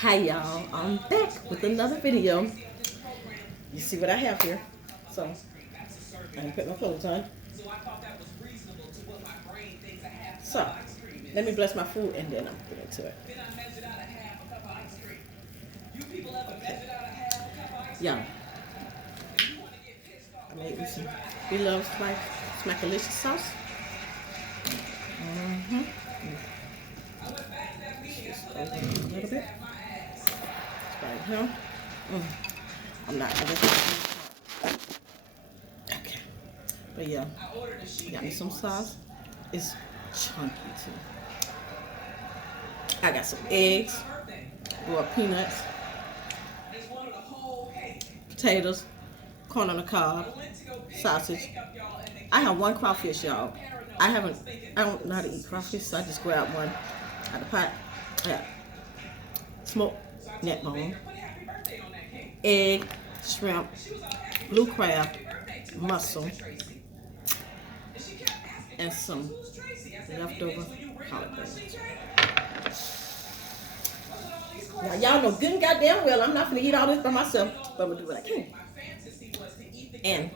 Hi y'all, I'm back with another video. You see what I have here. So, I'm gonna put my clothes on. So, let me bless my food and then I'm gonna get into it. Yeah. I made me some Bloveslife SMACKALICIOUS sauce. Just over a little bit. Right here. I'm not gonna okay. But yeah, got me some sauce. It's chunky too. I got some eggs, raw peanuts, potatoes, corn on the cob, sausage. I have one crawfish, y'all. I don't know how to eat crawfish, so I just grabbed one out of the pot. Yeah. Smoked neckbone, egg, shrimp, blue crab, mussel, and some leftover collard greens. Now y'all know good and goddamn well I'm not gonna eat all this by myself, but I'm gonna do what I can. And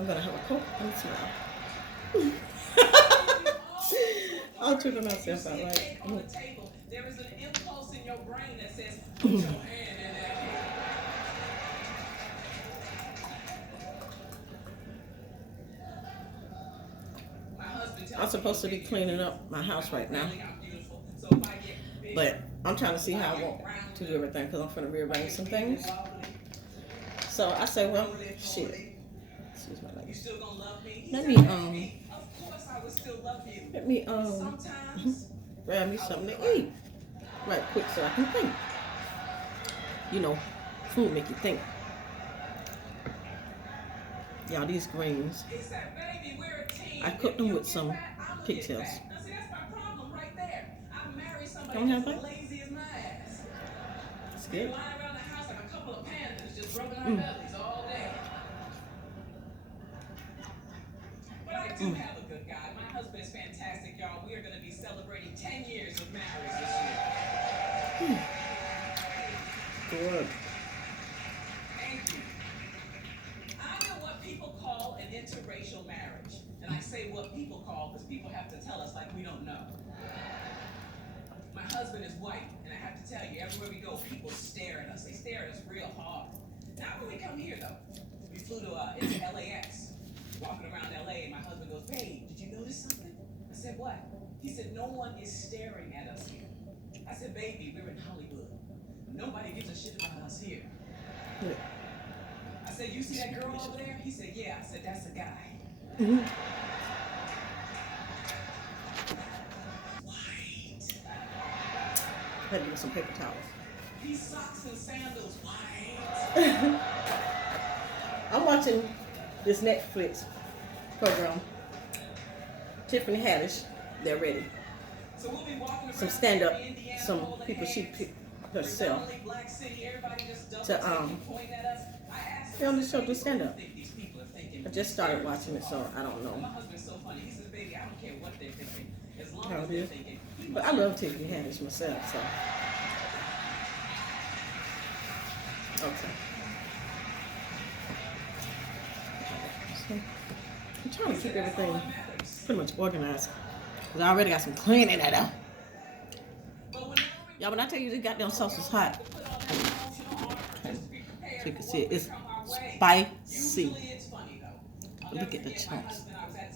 I'm gonna have a Coke and smile. I'll trigger myself out, right? There is an impulse in your brain that says, put your hand in there. I'm supposed to be cleaning up my house right now, but I'm trying to see how I want to do everything because I'm going to rearrange some things. So I say, well, shit. Excuse my language. Let me grab me something to eat right quick so I can think. You know, food make you think. Y'all, these greens, I cooked them with some pigtails. Don't have that? It's good. But I do have a good guy. My husband is fantastic, y'all. We are going to be celebrating 10 years of marriage this year. Good. Thank you. I know what people call an interracial marriage. And I say what people call because people have to tell us like we don't know. My husband is white, and I have to tell you, everywhere we go, people stare at us. They stare at us real hard. Not when we come here, though. We flew to into LAX. Walking around LA, and my husband goes, "Babe, did you notice something?" I said, "What?" He said, "No one is staring at us here." I said, "Baby, we're in Hollywood. Nobody gives a shit about us here." Yeah. I said, "You see that girl over there?" He said, "Yeah." I said, "That's a guy." White. I had to get some paper towels. These socks and sandals, white. I'm watching this Netflix program, Tiffany Haddish, they're ready. Some stand-up, some people she picked herself to film the show, do stand-up. I just started watching it, so I don't know how it is. But I love Tiffany Haddish myself, so. Okay. I'm trying to keep everything pretty much organized. Because I already got some cleaning to do. Y'all, when I tell you this goddamn sauce is hot, okay, so you can see it, it's spicy. Look at the chunks.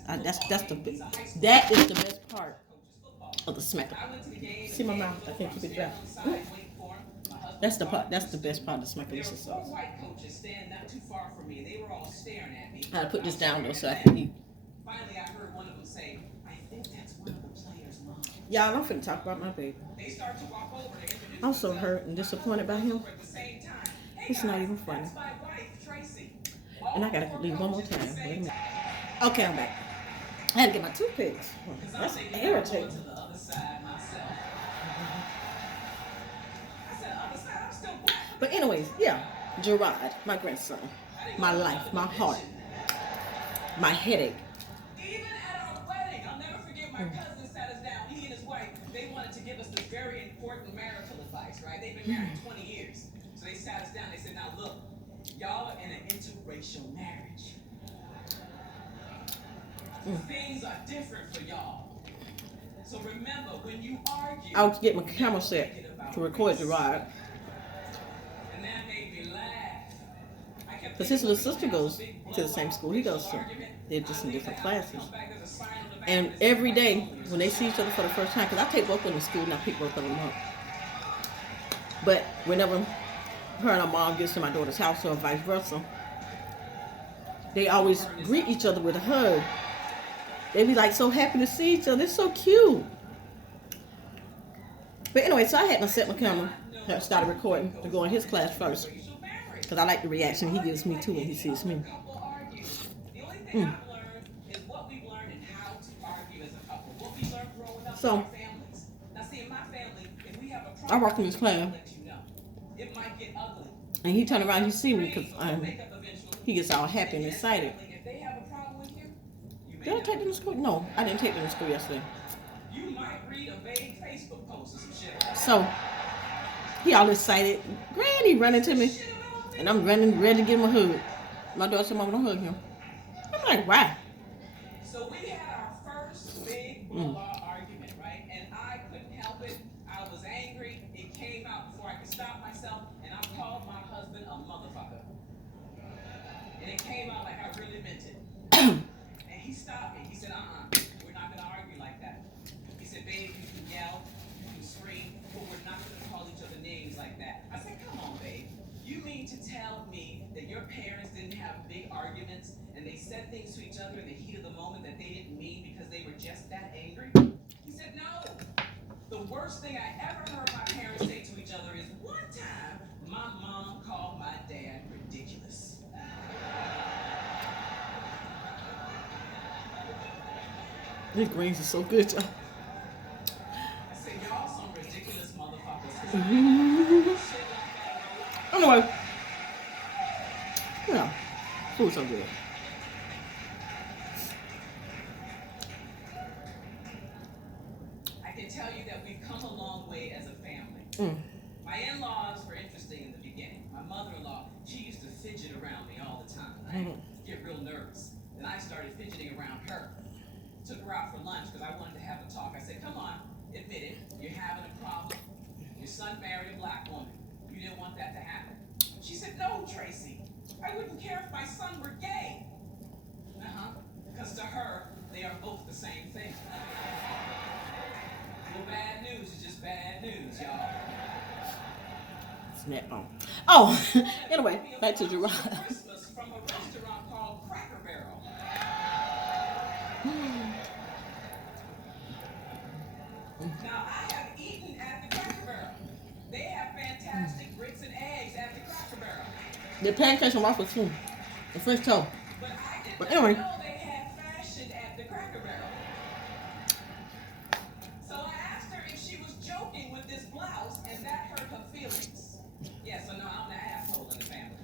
That is the best part of the smack. See my mouth? I can't keep it dry. That's the best part of the SMACKALICIOUS sauce. I had to put this down though so I can eat. Y'all, I'm finna talk about my baby. I'm so hurt and disappointed by him. It's not even funny. And I gotta leave one more time. Wait a minute. Okay, I'm back. I had to get my toothpicks. That's irritating. But anyways, yeah, Gerard, my grandson, my life, my heart, my headache. Even at our wedding, I'll never forget my cousin sat us down. He and his wife, they wanted to give us us this very important marital advice, right? They've been married 20 years. So they sat us down. They said, now look, y'all are in an interracial marriage. Things are different for y'all. So remember, when you argue, I was getting my camera set to record the ride. And that made me laugh. Because his little sister goes to the same school he goes to. They're just in different classes. And every day, when they see each other for the first time, because I take both of them to school and I pick both of them up. But whenever her and her mom gets to my daughter's house or vice versa, they always greet each other with a hug. They be like so happy to see each other. It's so cute. But anyway, so I had to set my camera, had started recording to go in his class first. Because I like the reaction he gives me too when he sees me. So, I walked in his class. And he turned around, he see me because he gets all happy and excited. Did I take them to school? No, I didn't take them to school yesterday. So, he all excited. Granny running to me. And I'm running, ready to give him a hug. My daughter said, Mama, don't hug him. I'm like, why? So we had our first big blow-off argument, right? And I couldn't help it. I was angry. It came out before I could stop myself. And I called my husband a motherfucker. And it came out like I really meant it. And he stopped me. He said, we're not going to argue like that. He said, babe, you can yell, you can scream, but we're not going to call each other names like that. I said, come on, babe. You mean to tell me that your parents didn't have big arguments and they said things to each other in the heat of the moment that they didn't mean because they were just that angry? He said, no. The worst thing I ever heard my parents say to each other is, one time, my mom called my dad ridiculous. These greens are so good, y'all. I said, y'all some ridiculous motherfuckers. Anyway. Yeah. Food's so good. I can tell you that we've come a long way as a family. My in-laws were interesting in the beginning. My mother-in-law, she used to fidget around me all the time. I'd get real nervous. Then I started fidgeting around her. Took her out for lunch because I wanted to have a talk. I said, come on, admit it. You're having a problem. Your son married a black woman. You didn't want that to happen. She said, no, Tracy. I wouldn't care if my son were gay. Because to her, they are both the same thing. Well, bad news is just bad news, y'all. Snack on. Oh, anyway, back to Gerard. Christmas from a restaurant called Cracker Barrel. Now, I have eaten at the Cracker Barrel. They have fantastic grits and eggs at the Cracker Barrel. The pancakes and waffles too. The French toast. But I anyway. didn't know they had fashion at the Cracker Barrel. So I asked her if she was joking with this blouse, and that hurt her feelings. Yeah, so no, I'm the asshole in the family.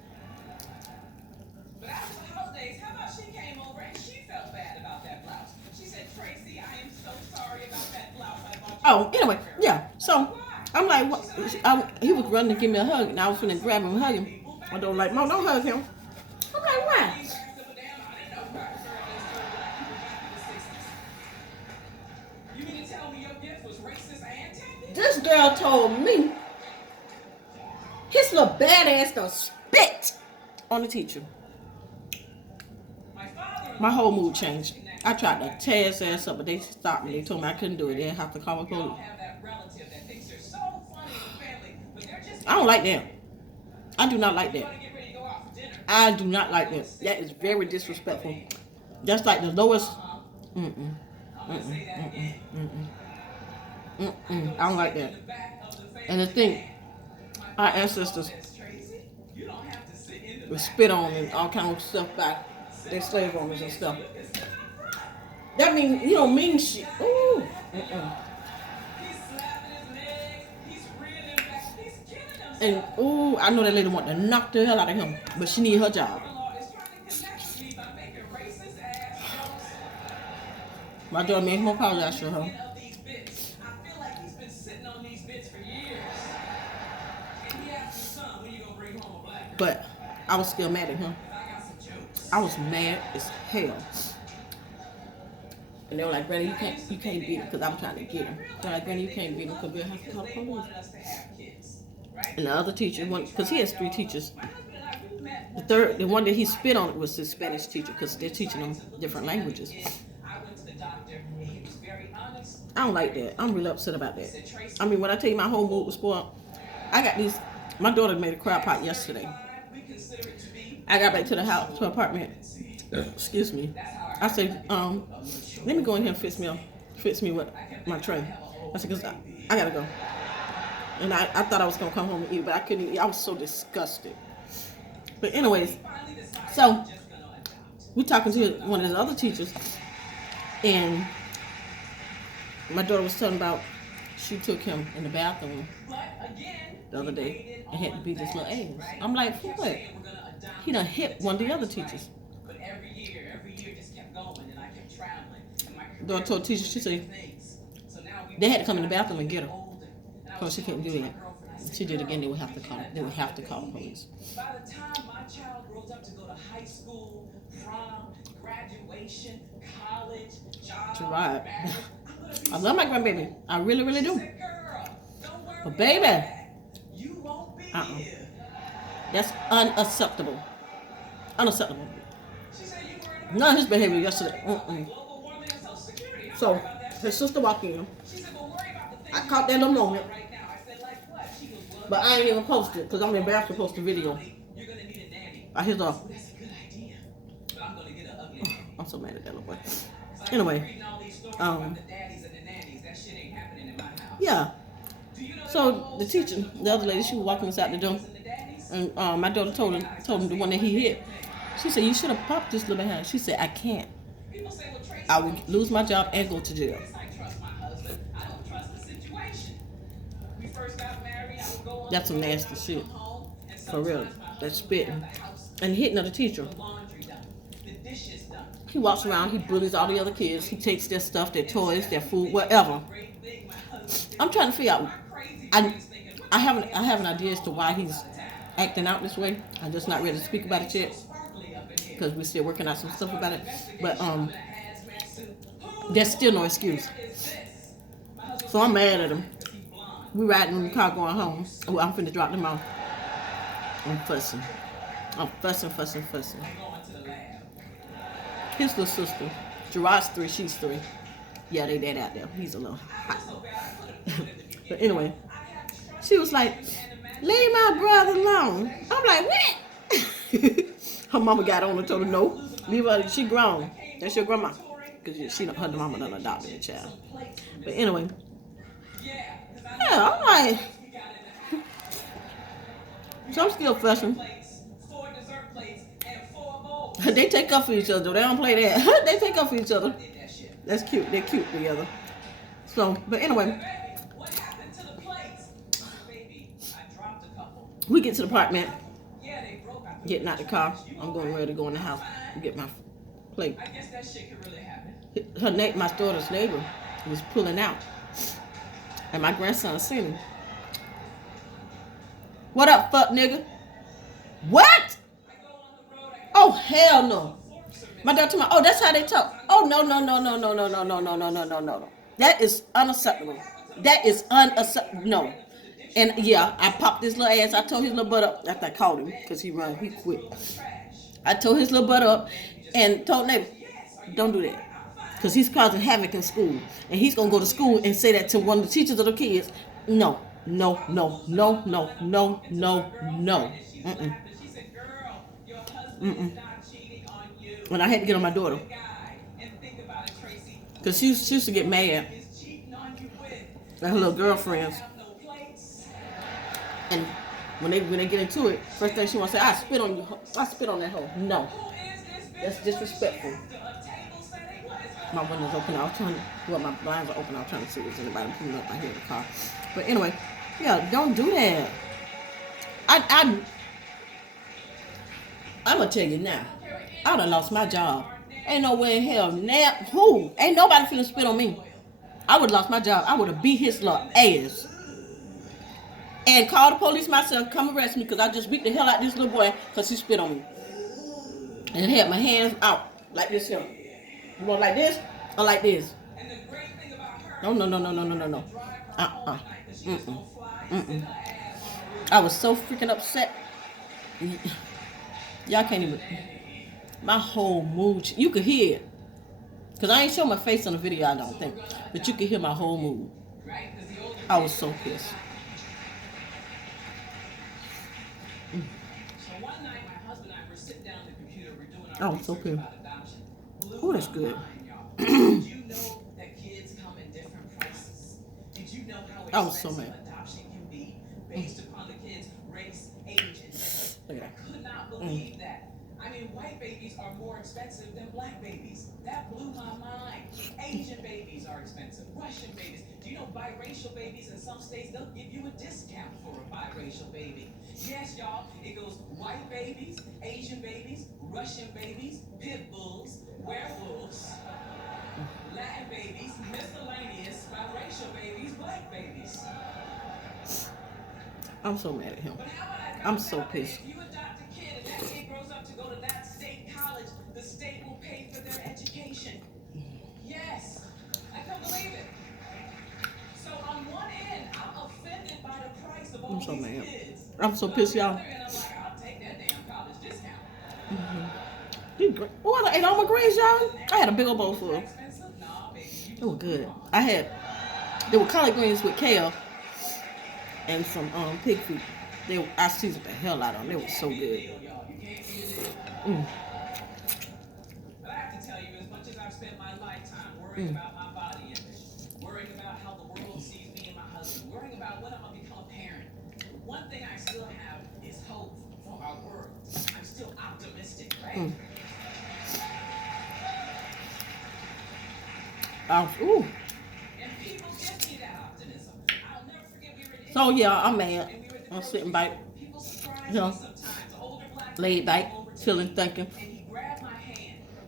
But after the holidays, how about she came over and she felt bad about that blouse? She said, Tracy, I am so sorry about that blouse I bought you. Oh, anyway, yeah. So I'm like, what? He was running to give me a hug, and I was finna grab him and hug him. I don't like, Mom, don't hug him. I'm like, why? You mean to tell me your gift was racist and tacky? This girl told me his little badass gonna spit on the teacher. My whole mood changed. I tried to tear his ass up, but they stopped me. They told me I couldn't do it. They have to call the police. I don't like that. I do not like that. I do not like that. That is very disrespectful. That's like the lowest. I don't like that. And the thing, our ancestors would spit on and all kind of stuff back. Their slave owners and stuff. That means you don't mean shit. Ooh. And ooh, I know that lady want to knock the hell out of him, but she need her job. My daughter made him apologize to her. But I was still mad at him. I was mad as hell. And they were like, Granny, you can't beat him, because I'm trying to get him. They're like, Granny, you can't beat him because we'll have to call the police. And the other teacher, because he has 3 teachers. The one that he spit on was his Spanish teacher, because they're teaching them different languages. I don't like that. I'm really upset about that. I mean, when I tell you my whole mood was spoiled, my daughter made a crock pot yesterday. I got back to the house, to the apartment. Excuse me. I said, let me go in here and fix me with my tray. I said, because I gotta go. And I thought I was gonna come home and eat, but I couldn't eat. I was so disgusted. But anyways, so we're talking to one of the other teachers, and my daughter was telling about she took him in the bathroom the other day and had to beat this little ass. I'm like, for what? He done hit one of the other teachers. The daughter told the teacher, she said, they had to come in the bathroom and get her, because she couldn't do that. She did it again, they would have to call the police. By the time my child grows up to go to high school, prom, graduation, college, job, Gerard. I love my grandbaby. I really, really do. But baby, that's unacceptable. Unacceptable. None of his behavior yesterday. So, his sister walked in. I caught that little moment. But I ain't even posted it, because I'm embarrassed to post the video. I hear the... I'm so mad at that little boy. Anyway. Yeah. So, the teacher, the other lady, she was walking us out the door. And my daughter told him the one that he hit. She said, you should have popped this little behind. She said, I can't. I would lose my job and go to jail. That's some nasty shit. For real. That's spitting. And hitting of the teacher. He walks around, he bullies all the other kids. He takes their stuff, their toys, their food, whatever. I'm trying to figure out. I have an idea as to why he's acting out this way. I'm just not ready to speak about it yet, because we're still working out some stuff about it. But there's still no excuse. So I'm mad at him. We riding in the car going home. Oh, I'm finna drop them off. I'm fussing. His little sister, Gerard's 3, she's 3. Yeah, they dead out there. He's a little hot. But anyway, she was like, leave my brother alone. I'm like, what? Her mama got on and told her, no, leave her. She grown. That's your grandma. Because her mama done adopted a child. But anyway, yeah, I'm like, so I'm still fussing. They take up for each other. They don't play that. They take up for each other. That's cute. They're cute together. So, but anyway, we get to the apartment, getting out the car. I'm going ready to go in the house and get my plate. My daughter's neighbor was pulling out, and my grandson seen him. What up, fuck nigga? What? Oh, hell no. My daughter told me, oh, that's how they talk. Oh, no. That is unacceptable. That is unacceptable. No. And yeah, I popped his little ass. I told his little butt up after I called him, because he quit. I told his little butt up and told neighbor, don't do that. Because he's causing havoc in school. And he's going to go to school and say that to one of the teachers of the kids. No. When I had to get on my daughter, because she used to get mad at her little girlfriends, and when they get into it, first thing she wants to say, I spit on you, I spit on that hoe. No, that's disrespectful. My window's open. My blinds are open. I was trying to see if there's anybody pulling up. I hear the car. But anyway, yeah, don't do that. I'm gonna tell you now, I done lost my job. Ain't no way in hell now. Who? Ain't nobody finna spit on me. I would have lost my job. I would have beat his little ass. and call the police myself, come arrest me because I just beat the hell out of this little boy because he spit on me. And had my hands out like this here. You want like this or like this? No, no, no, no, no, no, no, no. Mm-mm. Mm-mm. I was so freaking upset. Y'all can't even. My whole mood. You could hear it. Because I ain't show my face on the video, I don't think. But you could hear my whole mood. I was so pissed. I was so pissed. Oh, that's good. Did you know that kids come in different prices? Did you know how expensive adoption can be based upon the kid's race, age, and gender? I could not believe that. I mean, white babies are more expensive than black babies. That blew my mind. Asian babies are expensive. Russian babies. Do you know biracial babies in some states, they'll give you a discount for a biracial baby. Yes, y'all, it goes white babies, Asian babies, Russian babies, pit bulls, werewolves, Latin babies, miscellaneous, biracial babies, black babies. I'm so mad at him. I'm so pissed. If you adopt a kid and that kid grows up to go to that state college, the state will pay for their education. Yes, I can't believe it. So on one end, I'm offended by the price of all these kids. I'm so pissed, y'all. I'll take that damn college discount. Oh, I ate all my greens, y'all. I had a big old bowl full. They were good. They were collard greens with kale and some pig feet. I seasoned the hell out of them. They were so good. But I have to tell you, as much as I've spent my lifetime worrying about my body image, worrying about how the world sees me and my husband, worrying about when I'm going to become a parent, one thing I still have is hope for our world. I'm still optimistic, right? Ooh. And people give me that optimism. I'll never forget we were in So yeah, I'm mad. I'm sitting back, laid back, chilling, thinking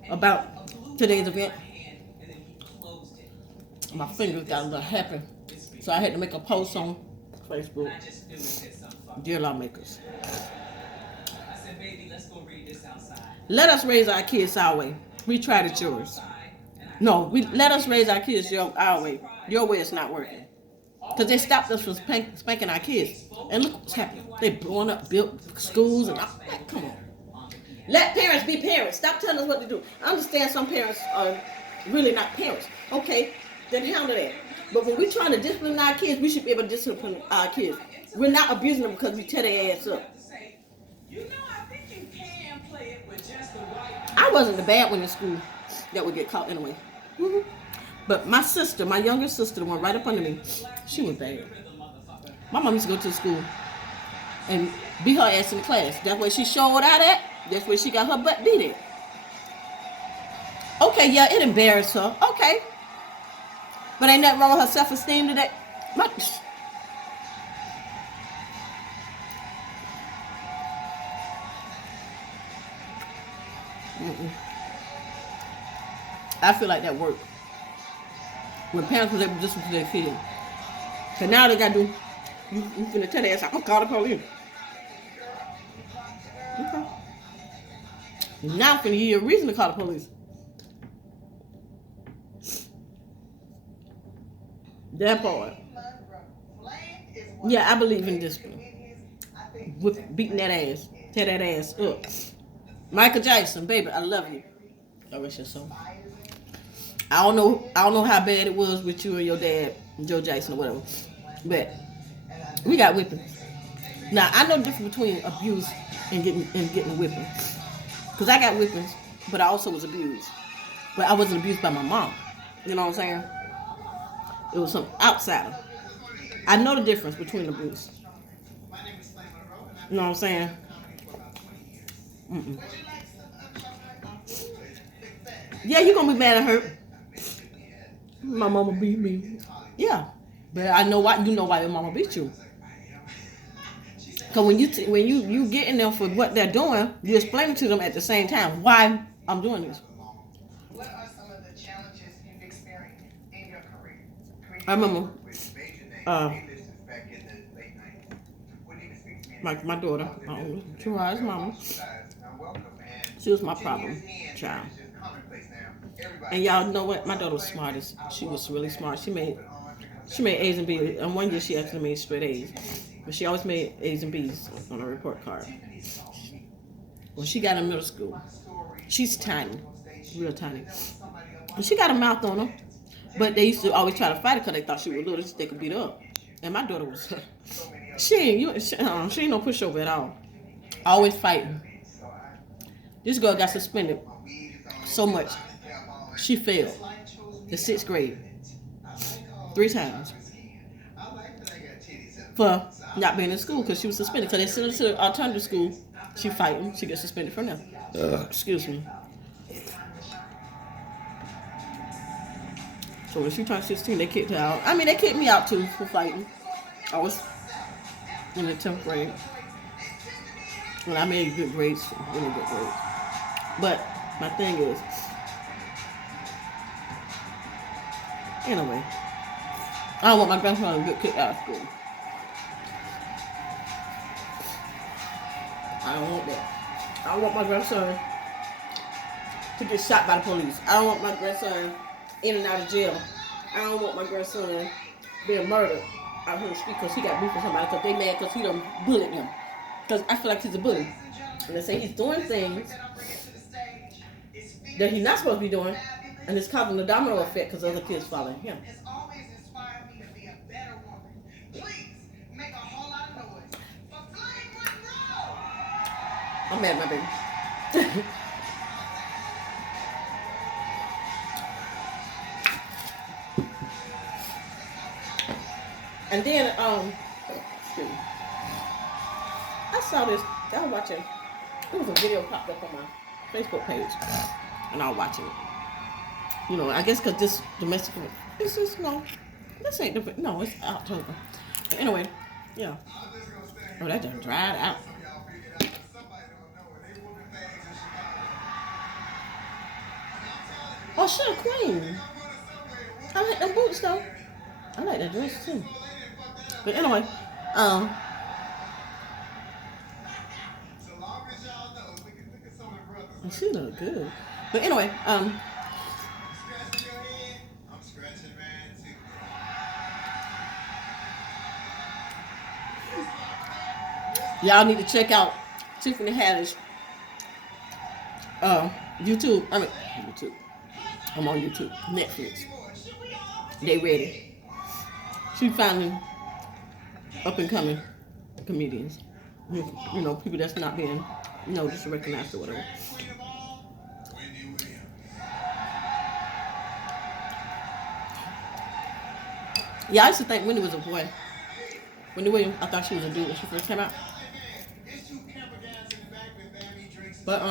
about today's event. My fingers got a little happy, so I had to make a post on Facebook. Dear lawmakers, let us raise our kids our way. We tried it yours. No, let us raise our kids our way. Your way is not working. Because they stopped us from spanking our kids. And look what's happening. They blowing up, built schools and all. Come on. Let parents be parents. Stop telling us what to do. I understand some parents are really not parents. Okay, then handle that. But when we're trying to discipline our kids, we should be able to discipline our kids. We're not abusing them because we tear their ass up. I wasn't the bad one in school that would get caught anyway. But my sister, my younger sister, the one right up under me, she was bad. My mom used to go to school and beat her ass in the class. That's where she showed out at. That's where she got her butt beat at. Okay, yeah, it embarrassed her. Okay. But ain't nothing wrong with her self-esteem today. I feel like that worked. When parents was able to listen to their kids. So now they got to do, you finna tell their ass, I'm going to call the police. Okay. Now I'm finna give you a reason to call the police. That part. Yeah, I believe in discipline. With beating that ass. Tear that ass up. Michael Jackson, baby, I love you. I wish your soul. I don't know how bad it was with you and your dad, Joe Jackson or whatever. But we got whippings. Now I know the difference between abuse and getting whipping. Because I got whippings, but I also was abused. But I wasn't abused by my mom. You know what I'm saying? It was some outsider. I know the difference between abuse. You know what I'm saying? Yeah, you're gonna be mad at her. My mama beat me. Yeah, but I know why. You know why your mama beat you. Cause when you getting them for what they're doing, you explain to them at the same time why I'm doing this. What are some of the challenges you've experienced in your career? I remember. my daughter, my own Gerard's mama. She was my problem child. And y'all know what? My daughter was smartest. She was really smart. She made A's and B's. And one year she actually made straight A's. But she always made A's and B's on her report card. When she got in middle school, she's tiny, real tiny. And she got a mouth on her. But they used to always try to fight her because they thought she was little, so they could beat her up. And my daughter was, she ain't no pushover at all. Always fighting. This girl got suspended so much. She failed the 6th grade 3 times for not being in school because she was suspended. Because they sent her to the alternative school. She fighting. She gets suspended from them. Excuse me. So when she turned 16, they kicked her out. I mean, they kicked me out too for fighting. I was in the 10th grade. When I made good grades, really good grades. But my thing is, anyway, I don't want my grandson to get kicked out of school. I don't want that. I don't want my grandson to get shot by the police. I don't want my grandson in and out of jail. I don't want my grandson being murdered out here in the street because he got beef with somebody because they mad because he done bullied him. Because I feel like he's a bully. And they say he's doing things that he's not supposed to be doing, and it's causing a domino effect because other kids following him. I'm mad at my baby. And then, I saw this, I was watching, there was a video popped up on my Facebook page, and I was watching it. You know, I guess because this domestic, this is, no, this ain't different, no, it's October. But anyway, yeah. Oh, that done dried out. Oh, shit, Queen. I like them boots, though. I like that dress, too. But anyway, and she look good. But anyway, y'all need to check out Tiffany Haddish YouTube. I mean YouTube. I'm on YouTube. Netflix. They ready. She finding up and coming comedians. You know, people that's not being noticed or recognized or whatever. Yeah, I used to think Wendy was a boy. Wendy Williams, I thought she was a dude when she first came out. But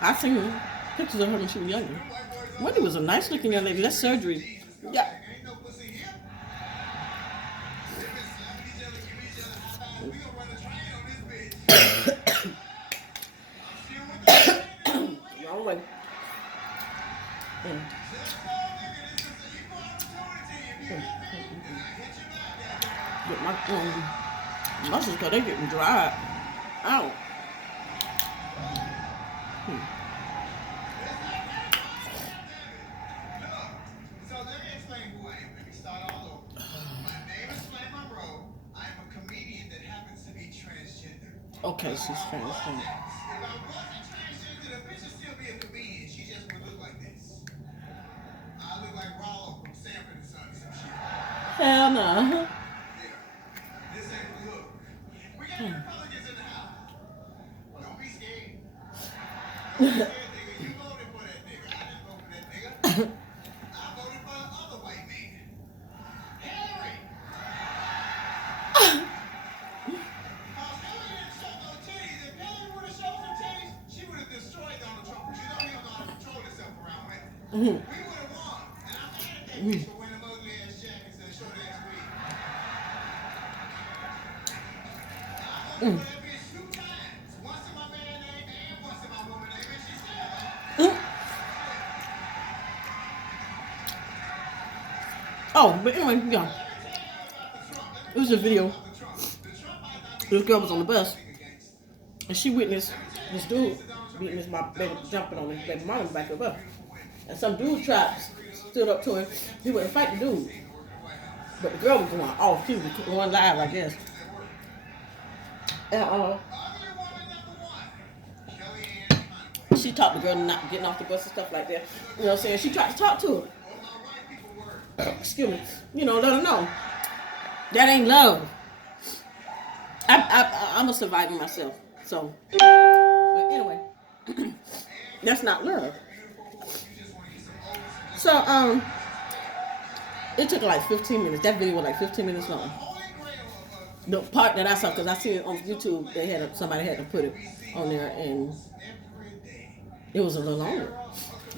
I've seen pictures of her when she was younger. Wendy was a nice looking young lady. That's surgery. Yeah. Wrong way. Get my muscles because they're getting dry out. So let me explain who I am. Let me start all over. My name is Flame Monroe. I'm a comedian that happens to be transgender. Okay, she's transgender. If I wasn't transgender, the bitch would still be a comedian. She just would look like this. I look like Rollo from Sanford and Son or some shit. Hell no. Yeah. This ain't the look. We got Republicans in the house. Don't be scared. Don't be scared, nigga. You voted for that nigga. I didn't vote for that nigga. I voted for the other white man. Hillary. Hillary didn't show no titties. If Hillary would have showed some titties, she would have destroyed Donald Trump. But you know he don't know how to control himself around women. We would have won. And I'm mad at that bitch for wearing them ugly ass jackets and short ass wigs. I voted for that bitch 2 times. Once in my man name and once in my woman name, and she still voted. Oh, but anyway, yeah. It was a video This girl was on the bus, and she witnessed this dude beating his baby, jumping on his baby mama in the back of the bus. And some dude stood up to him. He wouldn't fight the dude. But the girl was going off. She was going live, I guess. And she talked the girl not getting off the bus and stuff like that. You know what I'm saying? She tried to talk to her. Excuse me. You know, let her know. That ain't love. I'm a survivor myself. So, but anyway, that's not love. So, it took like 15 minutes. That video was like 15 minutes long. The part that I saw, because I see it on YouTube, somebody had to put it on there, and it was a little longer.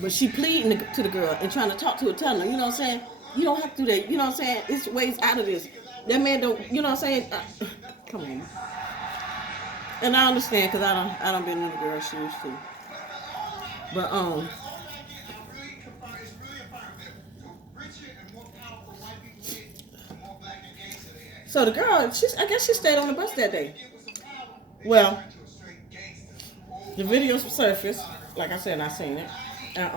But she pleading to the girl and trying to talk to her, telling her, you know what I'm saying? You don't have to do that. You know what I'm saying? It's ways out of this. That man don't, you know what I'm saying? Come on. And I understand, because I don't been in the girl's shoes too. But so the girl, I guess she stayed on the bus that day. Well, the videos surfaced. Like I said, I seen it. And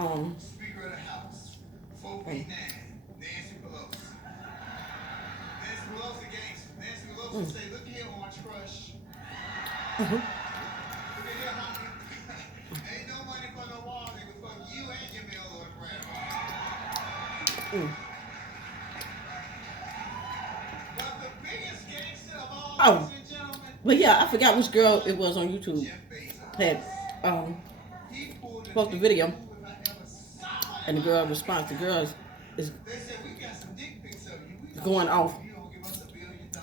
oh, but yeah, I forgot which girl it was on YouTube had posted the video, and the girl responds. The girl is going off.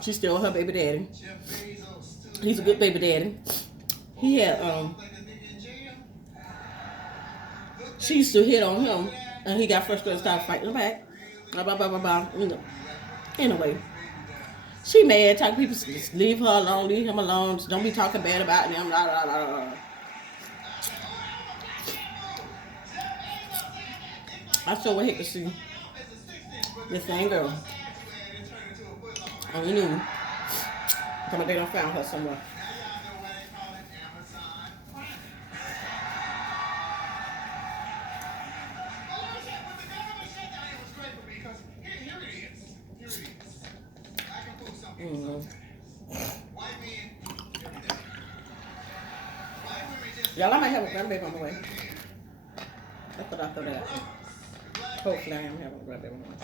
She's still her baby daddy. He's a good baby daddy. He had she used to hit on him, and he got frustrated and started fighting her back. Blah blah blah blah blah. You know. Anyway, she mad. Talking people, just leave her alone, leave him alone. Don't be talking bad about him. Blah blah blah blah. I sure would hate to see this same girl on the news. Come on, they don't found her somewhere. Y'all, I might have a grandbaby on the way. That's what I thought that. Hopefully I am having a grandbaby on the way.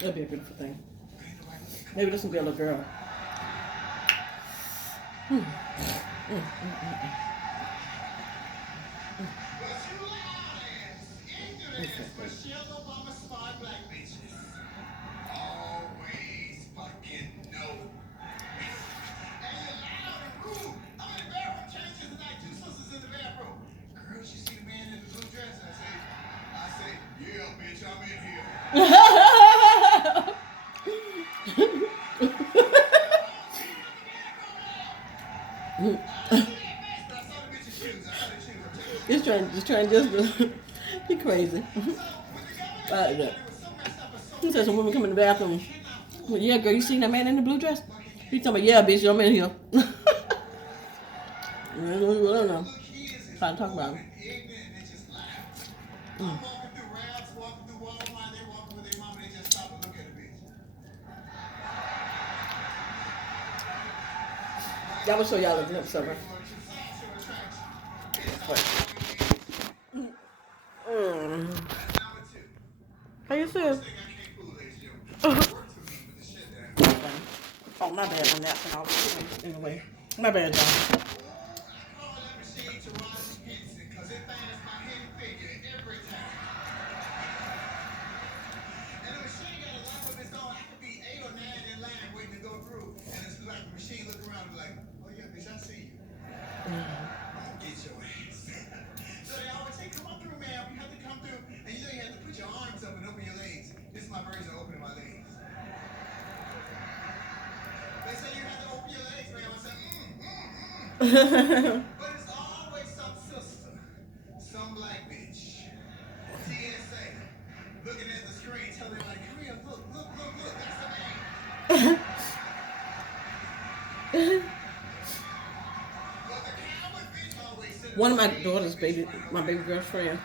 It'll be a beautiful thing. Maybe this will be a little girl. He crazy. He said some women come in the bathroom. Well, yeah, girl, you seen that man in the blue dress? He talking about, yeah, bitch, I'm in here. I don't know. Trying to talk about him. Y'all will show y'all a glimpse of her. How you feel? Oh, my bad on that one. Anyway, my bad, y'all. But it's always some sister, some black bitch, TSA, looking at the screen, telling me like, come here, look, that's the man. One of my daughter's my baby girl's friend,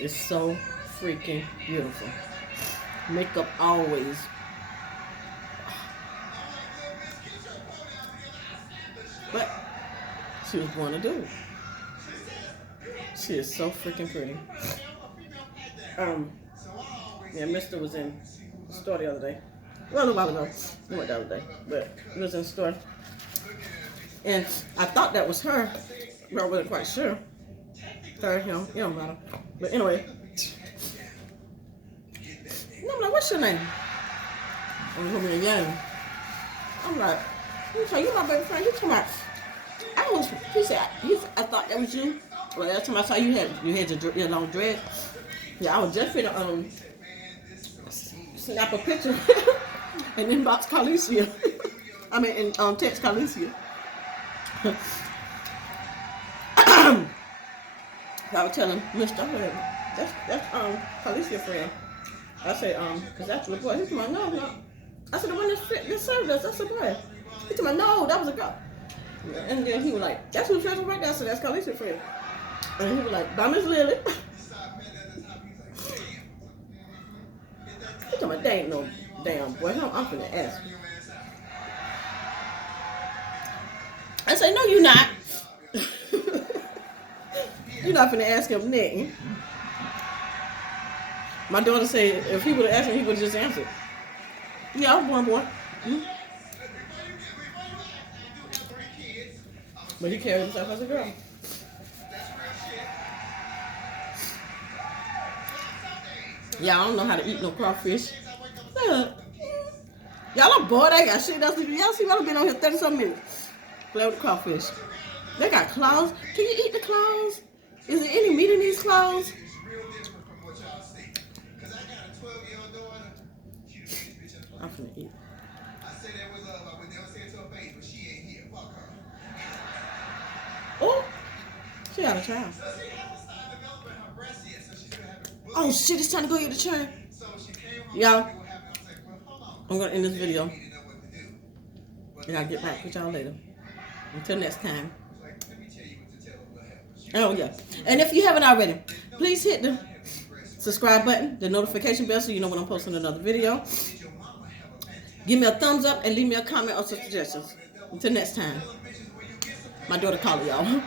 is so freaking beautiful. Makeup always. But she was born to do it. She is so freaking pretty. Yeah, Mister was in the store the other day. Well, a while ago. He went the other day, but he was in the store. And I thought that was her, but I wasn't quite sure. Her, you know, it don't matter. But anyway. And I'm like, what's your name? And he told me a name. I'm like, you my baby friend. He told me, he said, I thought that was you. Well, last time I saw you had your long dread. Yeah, I was just finna snap a picture and inbox Carlicia. I mean, and text Carlicia. I was telling Mr. That's Carlicia friend. I said, cause that's the boy. He told me, no. I said, the one that served us, that's the boy. He told me, no, that was a girl. And then he was like, that's who's friends right there. I said, that's Carlicia friend. And he was like, by Miss Lily. He told me, that ain't no damn boy. I'm finna ask you. I said, no, you're not. You're not finna ask him nothing. My daughter said if he would have asked him, he would have just answered. Yeah, I was born boy. Mm-hmm. But he carried himself as a girl. Y'all don't know how to eat no crawfish. Y'all are bored. I got shit else to do. Y'all see, I've been on here 30-something minutes. Play with the crawfish. They got claws. Can you eat the claws? Is there any meat in these claws? I'm finna eat. Oh, she got a child. Oh shit, it's time to go get the churn. Y'all, I'm gonna end this video. And I'll get back with y'all later. Until next time. Oh yeah. And if you haven't already, please hit the subscribe button, the notification bell, so you know when I'm posting another video. Give me a thumbs up and leave me a comment or some suggestions. Until next time. My daughter called y'all.